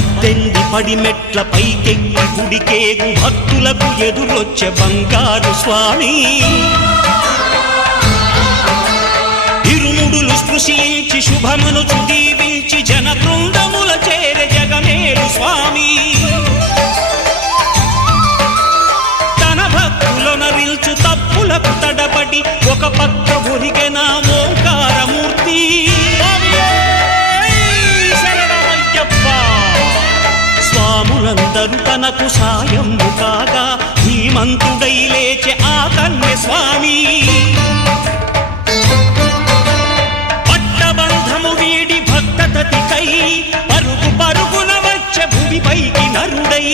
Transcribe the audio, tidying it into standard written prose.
పద్దెంది పడిమెట్ల పైకెక్కి గుడికేగు భక్తులకు ఎదురొచ్చే బంగారు స్వామి ఇరుముడులు స్పృశించి శుభమనుచు దీవించి జన బృందముల చేరే జగమేలు స్వామి తన భక్తులొనరిల్చు తప్పులకు తడబడి ఒక పక్క ఒరిగెన ఓంకారమూర్తి స్వాములందరూ తనకు సాయము కాగా ధీమంతుడై లేచే ఆ కన్య స్వామి పట్టబంధము వీడి భక్తతతికై పరుగు పరుగున వచ్చే భూమిపైకి నరుడై